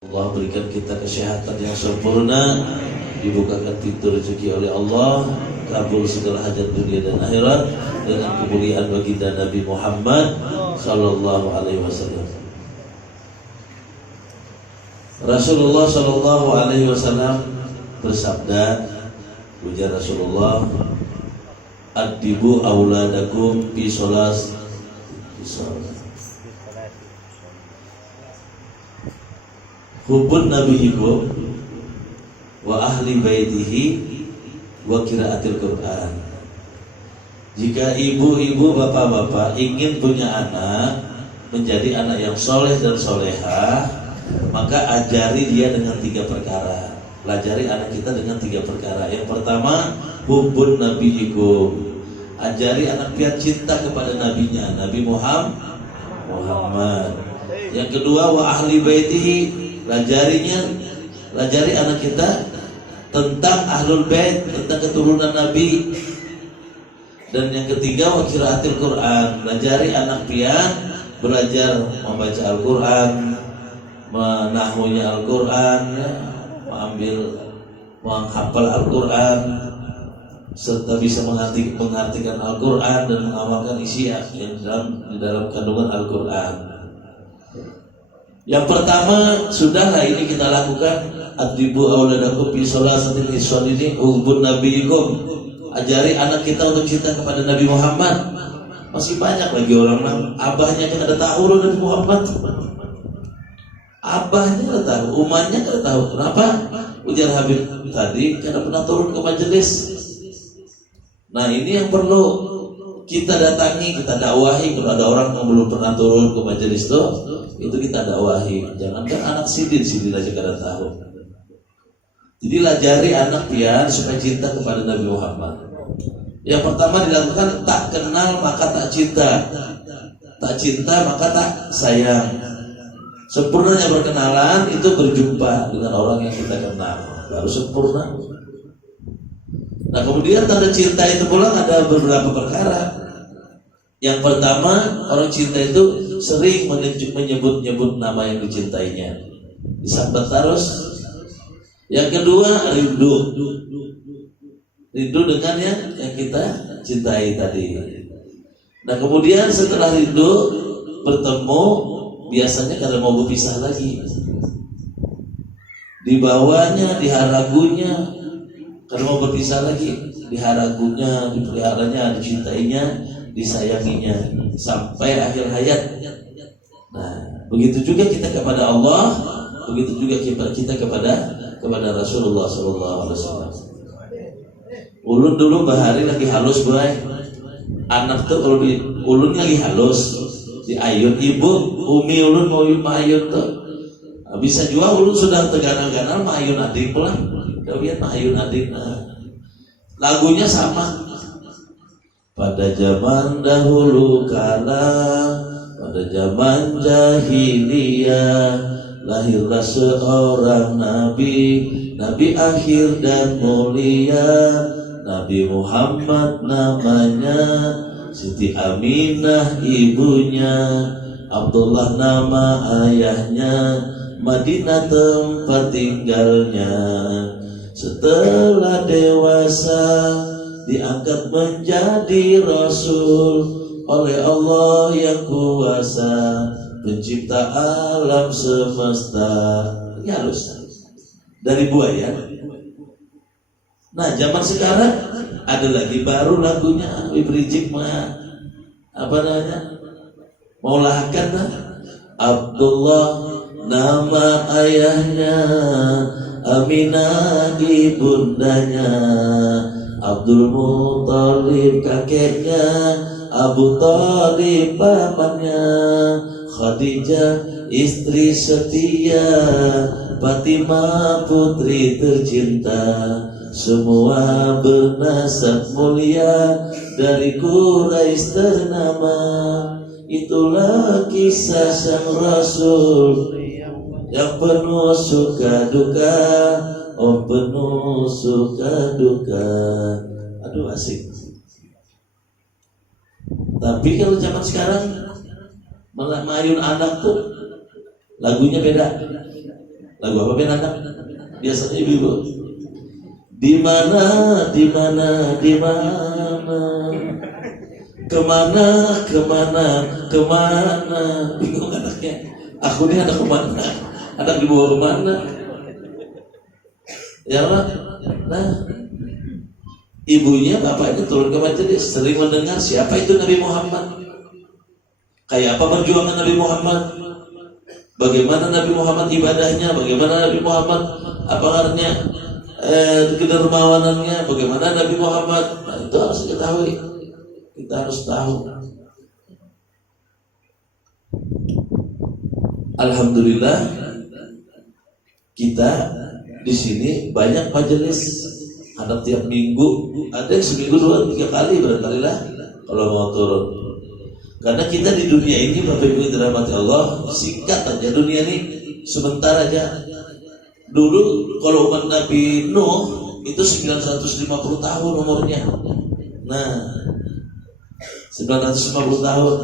Allah berikan kita kesehatan yang sempurna, dibukakan pintu rezeki oleh Allah, kabul segala hajat dunia dan akhirat dengan kemuliaan baginda Nabi Muhammad sallallahu alaihi wasallam. Rasulullah sallallahu alaihi wasallam bersabda, ujar Rasulullah, "Adibu auladakum fi sholat." Hubun nabiyikum wa ahli baitihi wa qiraatil Quran. Jika ibu-ibu, bapak-bapak ingin punya anak menjadi anak yang soleh dan solehah, maka ajari dia dengan 3 perkara. Pelajari anak kita dengan 3 perkara. Yang pertama, hubun nabiyikum. Ajari anak pian cinta kepada nabinya, Nabi Muhammad. Yang kedua, wa ahli baitihi. Lajari anak kita tentang ahlul bait, tentang keturunan Nabi. Dan yang ketiga, wa qiraatil Quran. Lajari anak pian belajar membaca Al-Quran, menahunya Al-Quran, menghafal Al-Quran, serta bisa mengartikan Al-Quran dan mengamalkan isi yang di dalam kandungan Al-Quran. Yang pertama, sudahlah ini kita lakukan. Adibu auladakum fi sholatil iswadini ubun nabiyikum. Ajari anak kita untuk cinta kepada Nabi Muhammad. Masih banyak lagi orang abahnya kan ada tahu loh Nabi Muhammad. Abahnya ada tahu, umatnya ada tahu. Kenapa? Ujar Habib tadi karena pernah turun ke majelis. Nah, ini yang perlu kita datangi, kita dakwahi. Kalau ada orang yang belum pernah turun ke majelis itu kita dakwahi. Jangankan anak sidin aja kada tahu. Jadi lajari anak pian supaya cinta kepada Nabi Muhammad. Yang pertama dilakukan, tak kenal maka tak cinta, tak cinta maka tak sayang. Sempurnanya berkenalan itu berjumpa dengan orang yang kita kenal, baru sempurna. Nah, kemudian tanda cinta itu pulang ada beberapa perkara. Yang pertama, orang cinta itu sering menyebut-nyebut nama yang dicintainya, disambat terus. Yang kedua, rindu dengan yang kita cintai tadi. Nah, kemudian setelah rindu bertemu, biasanya kada mau berpisah lagi. Dibawanya, diharagunya, kada mau berpisah lagi. Diharagunya, dipeliharanya, dicintainya, disayanginya sampai akhir hayat. Nah, begitu juga kita kepada Allah, begitu juga kita kepada Rasulullah SAW. Ulun dulu bahari lagi halus boy. Anak tuh kalau di ulun lagi halus, diayun ibu, umi ulun mau ayun tuh. Bisa juga ulun sudah teganal-ganal ayun adik pulang. Kalian ayun adik. Nah, lagunya sama. Pada zaman dahulu kala, pada zaman jahiliyah, lahirlah seorang nabi, nabi akhir dan mulia, Nabi Muhammad namanya, Siti Aminah ibunya, Abdullah nama ayahnya, Madinah tempat tinggalnya. Setelah dewasa diangkat menjadi Rasul oleh Allah yang kuasa, pencipta alam semesta. Ini halus dari buaya. Nah, zaman sekarang ada lagi baru lagunya Habib Rizik apa namanya? Maulahakan Abdullah nama ayahnya, Aminah ibundanya, Abdul Muthalib kakeknya, Abu Thalib pamannya, Khadijah istri setia, Fatimah putri tercinta, semua bernasab mulia dari Quraisy ternama. Itulah kisah sang Rasul yang penuh suka duka, penuh suka duka. Aduh, asik. Tapi kalau zaman sekarang mayun anak tuh lagunya beda. Lagu apa Ben anak? Biasanya ibu-ibu. Di mana, di mana, di mana, kemana, kemana, kemana. Bingung anaknya. Aku ini anak kemana? Anak dibawa kemana? Ya Allah. Nah, ibunya, bapaknya turun ke majelis, sering mendengar siapa itu Nabi Muhammad. Kayak apa perjuangan Nabi Muhammad? Bagaimana Nabi Muhammad ibadahnya? Bagaimana Nabi Muhammad apa artinya kedermawanannya? Bagaimana Nabi Muhammad? Nah, itu harus diketahui. Kita harus tahu. Alhamdulillah kita di sini banyak majelis, ada tiap minggu, ada yang seminggu 2-3 kali barangkali lah kalau mau turun. Karena kita di dunia ini Bapak Ibu dirahmati Allah, singkat aja dunia ini sebentar aja. Dulu kalau umat Nabi Nuh itu 950 tahun umurnya. Nah, 950 tahun.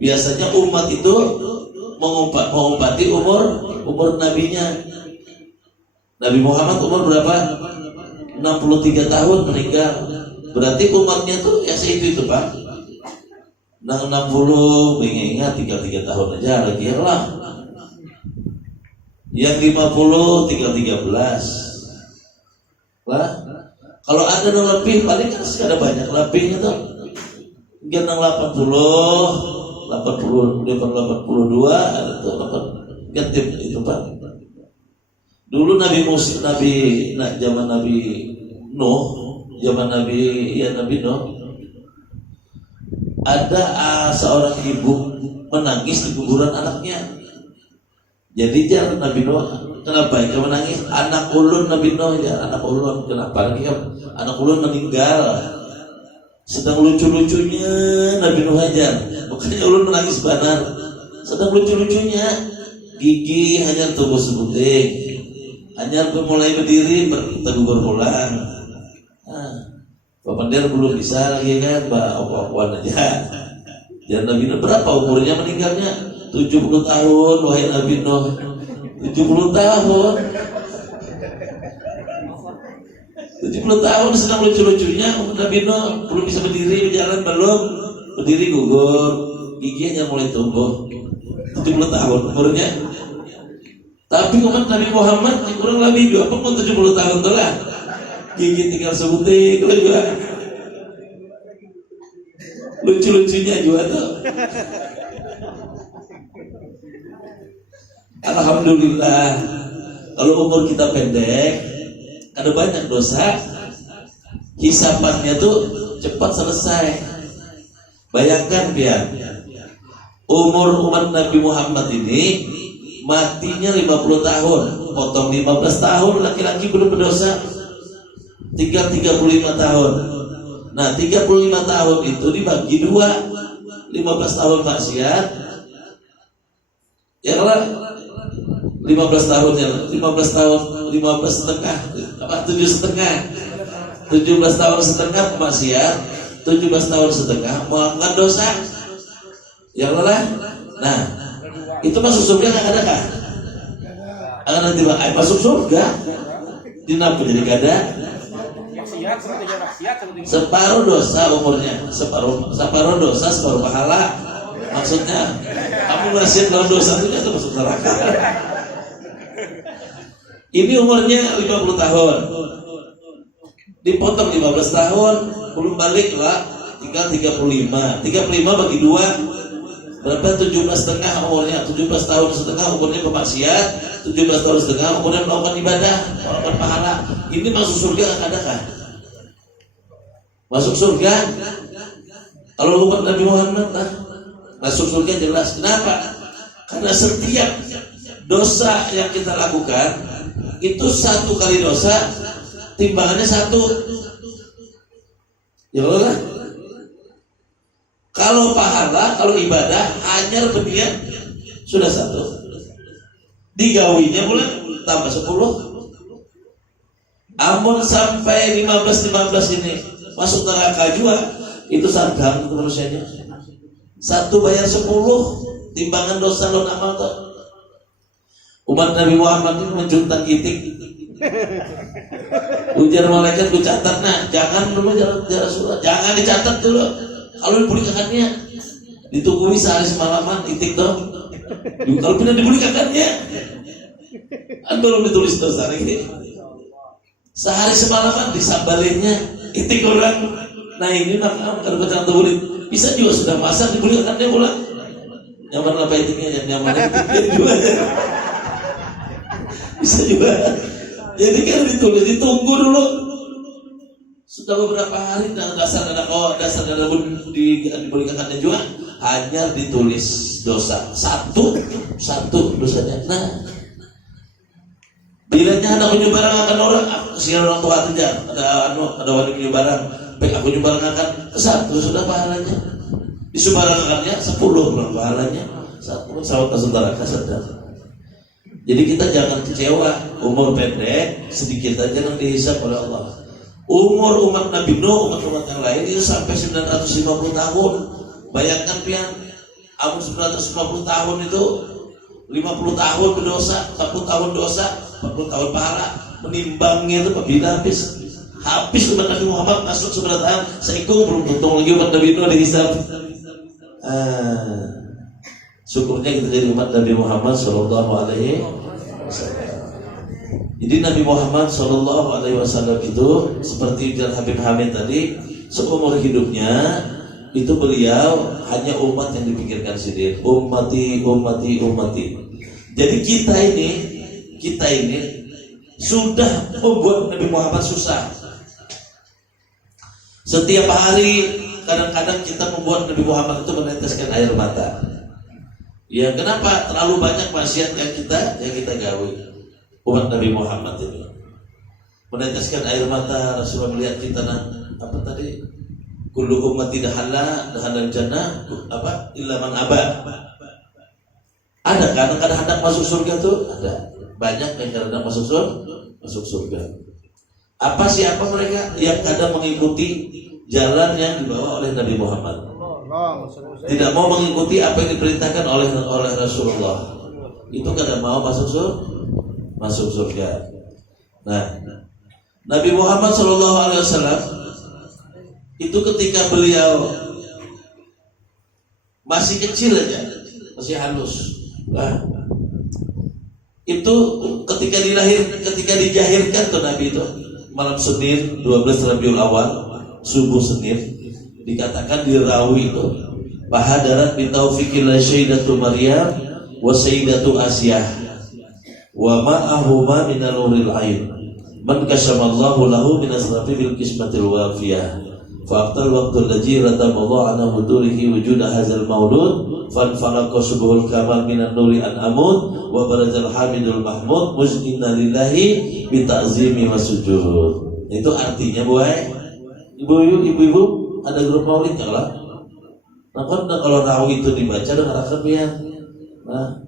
Biasanya umat itu mengumpati umur nabinya. Nabi Muhammad umur berapa? 63 tahun meninggal. Berarti umatnya tuh ya segitu itu Pak. 60 mengingat 33 tahun aja lagi lah. Yang 50 tinggal 13 lah. Kalau ada yang lebih paling kan ada banyak lebihnya tuh. Mungkin 80 82 ada tuh 8 ganti itu Pak. Dulu Nabi Musa, zaman Nabi Nuh, zaman Nabi Nuh, ada seorang ibu menangis di kuburan anaknya. Jadi jangan Nabi Nuh, kenapa itu menangis? Anak ulun Nabi Nuh ya, anak ulun. Kenapa? Anak ulun meninggal. Sedang lucu-lucunya Nabi Nuh aja. Makanya ulun menangis benar. Sedang lucu-lucunya, gigi hanya tumbuh sebuting. Hanya mulai berdiri berteguh pulang. Nah, Bapak Der belum bisa lagi kan, apa-apaan aja. Dan Nabi Nuh berapa umurnya meninggalnya? 70 tahun, wahai Nabi Nuh. 70 tahun. 70 tahun sedang lucu-lucunya Nabi Nuh belum bisa berdiri, berjalan belum. Berdiri gugur, giginya mulai tumbuh. 70 tahun umurnya. Tapi umat Nabi Muhammad kurang lebih juga pun 70 tahun tuh lah. Gigi tinggal sebuting juga. Lucu-lucunya juga tuh. Alhamdulillah. Kalau umur kita pendek, ada banyak dosa, hisapannya tuh cepat selesai. Bayangkan ya, umur umat Nabi Muhammad ini matinya 50 tahun, potong 15 tahun laki-laki belum berdosa, tinggal 35 tahun. Nah 35 tahun itu dibagi 2, 15 tahun maksiat, ya lah 15 tahun ya, 15 tahun, 15 setengah, apa 7 setengah, 17 tahun setengah maksiat, 17 tahun setengah melakukan dosa, ya lah. Nah itu masuk surga nggak ada kah? Akan nanti masuk surga, dinapa jadi kada? Separuh dosa umurnya, separuh dosa, separuh pahala. Maksudnya, kamu nasihat dalam dosa itu kan masuk neraka. Ini umurnya 50 tahun, dipotong 15 tahun, belum balik lah, tinggal 35. 35 bagi 2. Berapa? 17 setengah umurnya, 17 tahun setengah umurnya pemaksiat, 17 tahun setengah umurnya melakukan ibadah, melakukan pahala. Ini masuk surga adakah? Masuk surga? Kalau umat Nabi Muhammad lah, masuk surga jelas. Kenapa? Karena setiap dosa yang kita lakukan itu 1 kali dosa timbangannya 1. Ya Allah. Kalau pahala, kalau ibadah, hanya berniat sudah 1. Digawinya pula tambah 10. Amun sampai 15 ini masuk neraka juga, itu sadang itu manusianya. 1 bayar 10 timbangan dosa lo amal tuh. Umat Nabi Muhammad itu menjuntang itik. Ujar malaikat, ku catat nah, jangan dulu jangan dicatat dulu. Kalau dipublikakannya ditungguin sehari semalaman itik dong. Kalau tidak dipublikakannya, belum ditulis dosa ini. Sehari semalaman disambalinnya itik orang. Nah ini maka kalau bacaan tulis bisa juga sudah masak dipublikakannya pula. Nyaman apa itiknya, yang nyaman itiknya juga. Bisa juga. Jadi kan ditulis, ditunggu dulu. Sudah beberapa hari dasar diberikannya juga hanya ditulis dosa satu dosanya. Nah, bilanya ada punya barang akan orang, kesian orang tua saja. Ada wanita punya barang, baik aku punya barang akan satu sudah pahalanya. Disumbarakannya 10 orang pahalanya. Satu sahabat saudara kasar. Jadi kita jangan kecewa, umur pendek sedikit aja yang dihisab oleh Allah. Umur umat Nabi Nuh, umat yang lain itu sampai 950 tahun. Bayangkan pian, umur 950 tahun itu 50 tahun berdosa, 40 tahun dosa, 40 tahun pahala. Menimbangnya itu apabila habis umat Nabi Muhammad masuk seberatan seikung belum untung lagi umat Nabi Nuh dihisab. Syukurnya kita jadi umat Nabi Muhammad Sallallahu Alaihi Wasallam. Jadi Nabi Muhammad Sallallahu Alaihi Wasallam itu seperti Jan Habib Hamid tadi, seumur hidupnya itu beliau hanya umat yang dipikirkan sendiri, ummati. Jadi kita ini sudah membuat Nabi Muhammad susah. Setiap hari kadang-kadang kita membuat Nabi Muhammad itu meneteskan air mata. Ya kenapa? Terlalu banyak maksiat yang kita gawe. Umat Nabi Muhammad ini meneteskan air mata. Rasulullah melihat kita apa tadi? Kullu ummati dakhala jannah illa man aba. Ada kan kadang-kadang masuk surga tuh? Ada. Banyak yang kadang masuk surga. Siapa mereka yang kadang mengikuti jalan yang dibawa oleh Nabi Muhammad? Tidak mau mengikuti apa yang diperintahkan oleh Rasulullah. Itu kadang mau masuk surga. Nah, Nabi Muhammad SAW itu ketika beliau masih kecil aja, masih halus. Nah, itu ketika dijahirkan tuh Nabi itu malam Senin 12 Rabiul Awal, subuh Senin, dikatakan di rawi itu bahadarat bi taufiqil sayyidatu Maryam wa sayyidatu Asyah wa ma'ahuma min nuril ain man kasyamallahu lahu min asrafi bil qismatil wafiyah fa aftal waqtul ladzi ratamallahu ana hudurihi wujud hadzal maulud fan falaqa subuhul kamal min nuri an amud wa barazal hamidul mahmud muzkinna lillahi bi ta'zimi wasujud. Itu artinya ibu-ibu ada grup maulid nggak lah? Nah kan kalau rawi itu dibaca dengan rasa pian. Nah,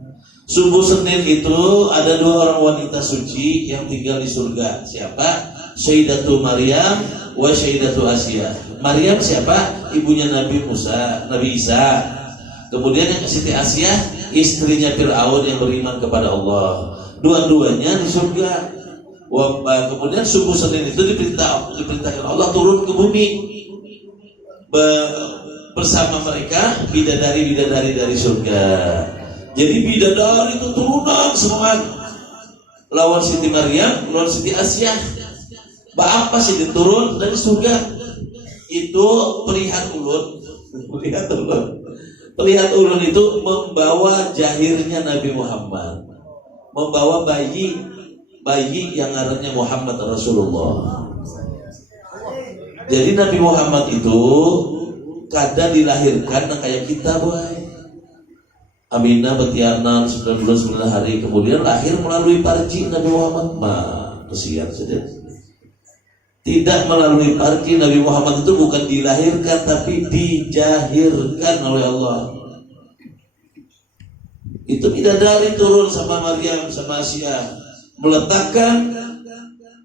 subuh Senin itu ada 2 orang wanita suci yang tinggal di surga. Siapa? Sayyidatu Maryam wa Sayyidatu Asyah. Maryam siapa? Ibunya Nabi Isa. Kemudian yang Siti Asyah, istrinya Fir'aun yang beriman kepada Allah. Dua-duanya di surga. Kemudian subuh Senin itu diperintahkan Allah turun ke bumi. Bersama mereka bidadari dari surga. Jadi bidadari itu turunan semua lawan Siti Maryam, lawan Siti Asyah. Apa sih diturun dari surga? Itu pelihat ulun. Pelihat ulun itu membawa jahirnya Nabi Muhammad, membawa bayi yang ngarannya Muhammad Rasulullah. Jadi Nabi Muhammad itu kadang dilahirkan kayak kita Aminah betiarnan 9 hari kemudian lahir melalui parji Nabi Muhammad. Kesian saja. Tidak melalui parji Nabi Muhammad itu bukan dilahirkan tapi dijahirkan oleh Allah. Itu bidadari turun sama Maryam sama Asyah meletakkan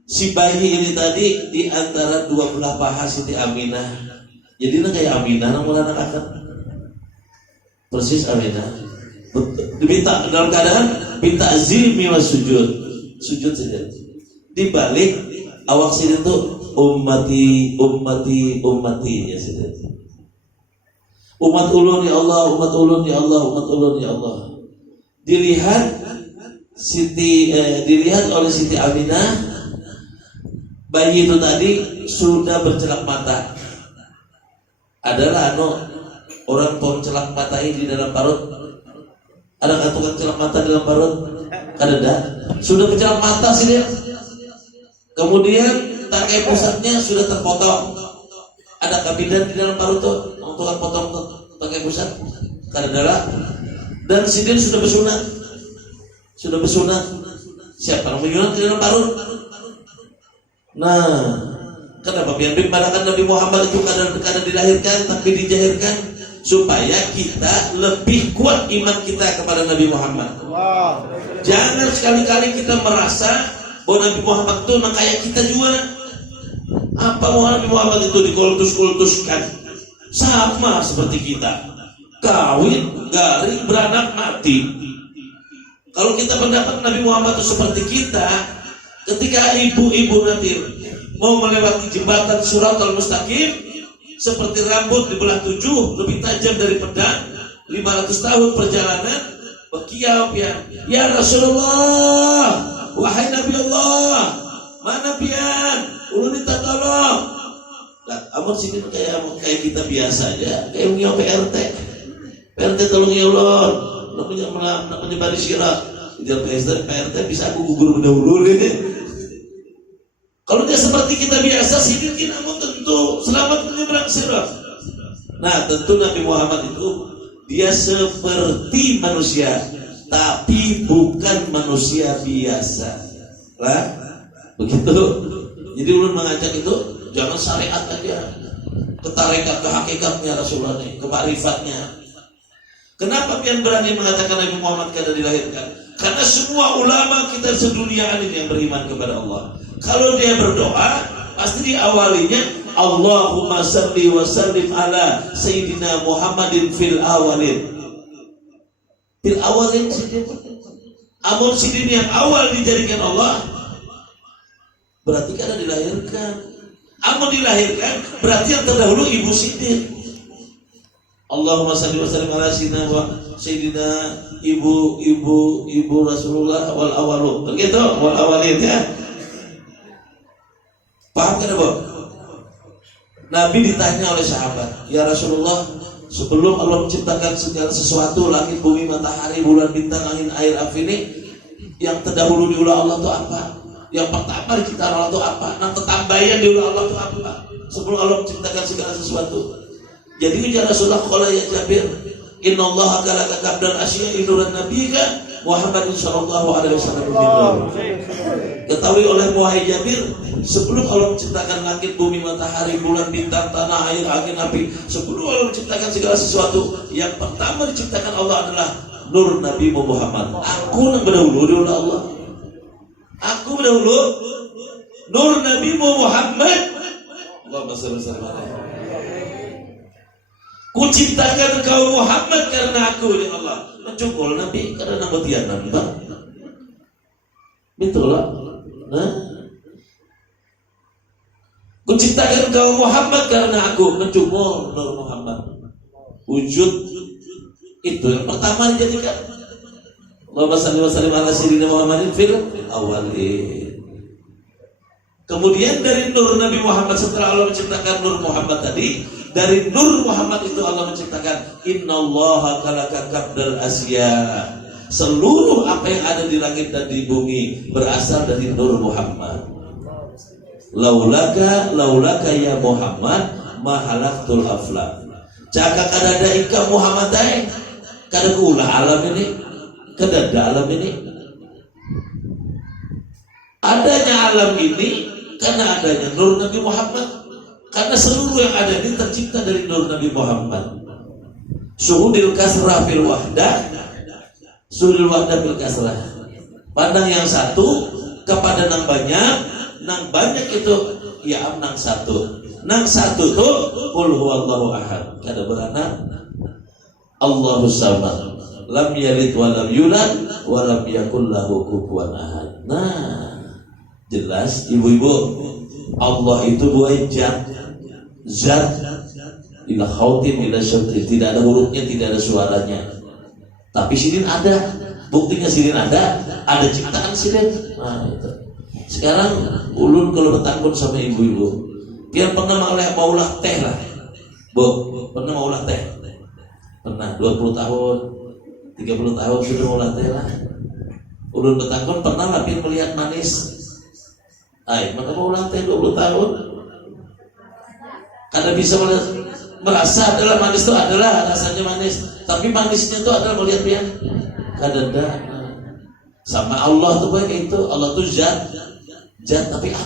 si bayi ini tadi di antara 2 belah paha Siti Aminah. Jadi kayak Aminah namun anak akan persis Aminah. Diminta dalam keadaan minta azimi was sujud saja. Di balik awak sidin itu ummati ya sidin. Umat ulun ya Allah, umat ulun ya Allah, umat ulun ya Allah. Dilihat oleh Siti Aminah, bayi itu tadi sudah bercelak mata. Adalah orang celak mata ini di dalam parut. Ada tukang celak mata di dalam parut? Ada. Sudah bercelak mata sih dia. Kemudian tangkai pusatnya sudah terpotong. Ada kabinet di dalam parut tuh, tukang potong tangkai pusat. Ada. Dan sidin sudah bersunat. Siapa yang menyunat di dalam parut? Nah, kenapa biar bimbaran Nabi Muhammad itu kadang dilahirkan tapi dijahirkan supaya kita lebih kuat iman kita kepada Nabi Muhammad. Jangan sekali-kali kita merasa bahwa Nabi Muhammad itu memang kayak kita juga. Apa Nabi Muhammad itu dikultus-kultuskan sama seperti kita, kawin, garing, beranak, mati. Kalau kita pendapat Nabi Muhammad itu seperti kita, ketika ibu-ibu nanti mau melewati jembatan Shiratal Mustaqim, seperti rambut dibelah 7, lebih tajam dari pedang, 500 tahun perjalanan, berkiau ya Rasulullah, wahai Nabi Allah, mana pian, ulun minta tolong. Nah, amun sini kayak kita biasa aja, kayak punya PRT tolong ya Allah. Namanya bari syirak ujar PRT bisa aku gugur mendahulu deh. Kalau dia seperti kita biasa sih namun tentu selamat menyeberang sirat. Nah tentu Nabi Muhammad itu dia seperti manusia tapi bukan manusia biasa lah begitu. Jadi ulun mengajak itu jangan syariat aja, ke tarekat, ke hakikatnya Rasulullah nih, ke makrifatnya. Kenapa pian berani mengatakan Nabi Muhammad kada dilahirkan? Karena semua ulama kita sedunia ini yang beriman kepada Allah, kalau dia berdoa pasti diawalinya Allahumma salli wa sallim ala Sayyidina Muhammadin fil awalin. Amun sidin yang awal dijadikan Allah berarti kada dilahirkan. Amun dilahirkan berarti yang terdahulu ibu sidin. Allahumma salli wa sallim ala Sayyidina ibu Rasulullah wal awalun. Begitu, wal awalin ya. Paham kan Bu? Nabi ditanya oleh sahabat, "Ya Rasulullah, sebelum Allah menciptakan segala sesuatu, langit, bumi, matahari, bulan, bintang, angin, air, api ini, yang terdahulu diulah Allah itu apa? Yang pertama diciptakan Allah itu apa? Yang tetambayan diulah Allah itu apa? Sebelum Allah menciptakan segala sesuatu." Jadi ujar Rasulullah qala ya Jabir, "Innallaha khalaqa qabla al-asya'i nuran nabiyyika Muhammadin sallallahu alaihi wasallam bin nur." Ketahui oleh wahai Jabir, sebelum Allah menciptakan langit, bumi, matahari, bulan, bintang, tanah, air, angin, api, sebelum Allah menciptakan segala sesuatu, yang pertama diciptakan Allah adalah nur Nabi Muhammad. Aku yang berdahulu diulah Allah. Aku berdahulu nur Nabi Muhammad. Allahumma shalli alaihi. Ku ciptakan kau Muhammad karena aku ya Allah. Mencukul Nabi karena nabatian Nabi Bang. Itulah. Nah. Ku ciptakan kau Muhammad karena aku mencukul Nur Muhammad. Wujud itu yang pertama dijadikan. Allahumma shalli wa sallim ala Sayyidina Muhammadin fil awalin. Kemudian dari Nur Nabi Muhammad setelah Allah menciptakan Nur Muhammad tadi, dari Nur Muhammad itu Allah menciptakan Innallaha khalaqa qabdal asya. Seluruh apa yang ada di langit dan di bumi berasal dari Nur Muhammad. Laulaka ya Muhammad mahalaktul aflak. Jaka kadada ika Muhammad ay kada kulah alam ini, kadada alam ini. Adanya alam ini karena adanya Nur Nabi Muhammad. Karena seluruh yang ada ini tercipta dari Nur Nabi Muhammad. Suhudil kasrah fil wahdah, suhudil wahdah fil kasrah. Pandang yang satu kepada nang banyak itu ya nang satu. Nang satu tuh qul huwallahu ahad. Kada beranak Allahus samad, lam yalid wa lam yulad wa lam yakul lahu kufuwan ahad. Nah, jelas ibu-ibu, Allah itu dua zat ila khautin ila syartin, tidak ada hurufnya, tidak ada suaranya. Tapi sirin ada, buktinya sirin ada ciptaan sirin. Nah, itu. Sekarang ulun kalau bertakun sama ibu-ibu, dia pernah maulah teh lah, Bu, pernah maulah teh? Pernah, 20 tahun, 30 tahun sudah maulah teh lah. Ulun bertakun pernah lah dia melihat manis. Mana maulah teh 20 tahun? Karena bisa merasa adalah manis itu adalah rasanya manis, tapi manisnya itu adalah melihat dia kadada. Sama Allah tuh kayak itu, Allah tuh zat tapi